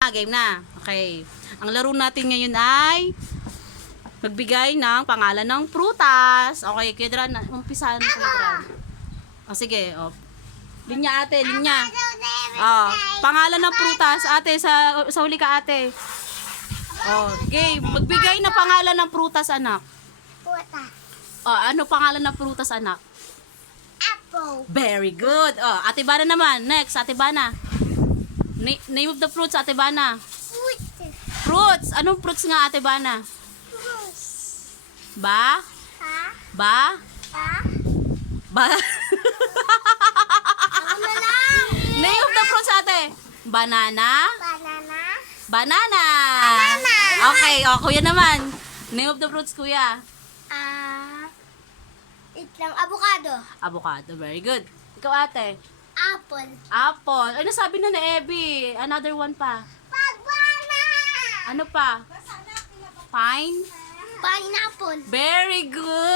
Game na. Okay. Ang laro natin ngayon ay magbigay ng pangalan ng prutas. Okay, Kedran, umpisahan mo, Kedran. O, sige. O. Linya, ate, linya. Pangalan ng prutas, ate, sa huli ka, ate. O, game. Magbigay na pangalan ng prutas, anak. Puta. O, ano pangalan ng prutas, anak? Apple. Very good. O, ate Bana naman. Next, ate Bana. Name of the fruits, ate Bana. Fruit. Fruits. Anong fruits nga, ate Bana? Fruit. Ba? Ha? Ba? Ha? Ba? Ako na lang. Name of the fruits, ate. Banana? Banana. Banana. Banana. Okay, o, kuya naman. Name of the fruits, kuya. Itlang avocado. Avocado. Very good. Ikaw, ate. Apple. Apple. Ay, nasabi na ni Abby. Another one pa. Pagbana. Ano pa? Pine? Pineapple. Very good.